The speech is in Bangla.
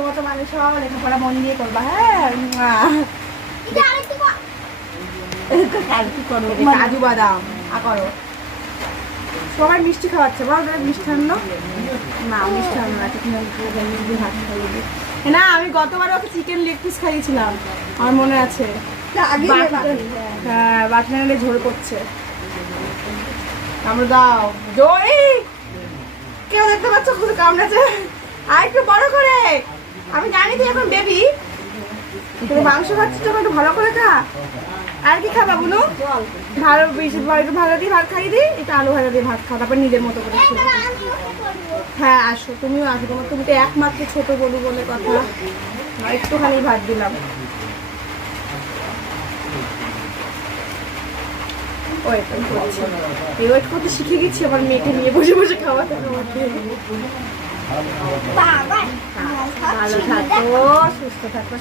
মানুষের মতো মানুষ হও, লেখাপড়া মন দিয়ে করবা। হ্যাঁ কাজু বাদাম করো। সবাই মিষ্টি খাওয়াচ্ছে, বল মিষ্টান্ন না, মিষ্টান্ন না, ভাত খাইয়ে। না আমি গতবার ওকে চিকেন লেগ পিস খাইয়েছিলাম, আমার মনে আছে। হ্যাঁ বাটনা এনে ঝোল করছে। কামড় দাও জয়, কেউ দেখতে পাচ্ছ খুব কামড়াচ্ছে। আর একটু বড় করে, আমি জানি তুই এখন বেবি, তুমি মাংস খাচ্ছিস যখন একটু ভালো করে খা। আর কি খাবা বুনু? ভালো বেশি একটু ভালো দিয়ে ভাত খাইয়ে দিই, একটু আলু ভাজা দিয়ে ভাত খাও, তারপর নিজের মতো করে। হ্যাঁ আসো, তুমিও আসো, তোমার তুমি তো একমাত্র ছোট বলু বলে কথা, একটুখানি ভাত দিলাম। ওয়েট করতে শিখে গেছি আমার মেয়েকে নিয়ে বসে বসে খাওয়াতে খাওয়াতে। ভালো থাকো, সুস্থ থাকো।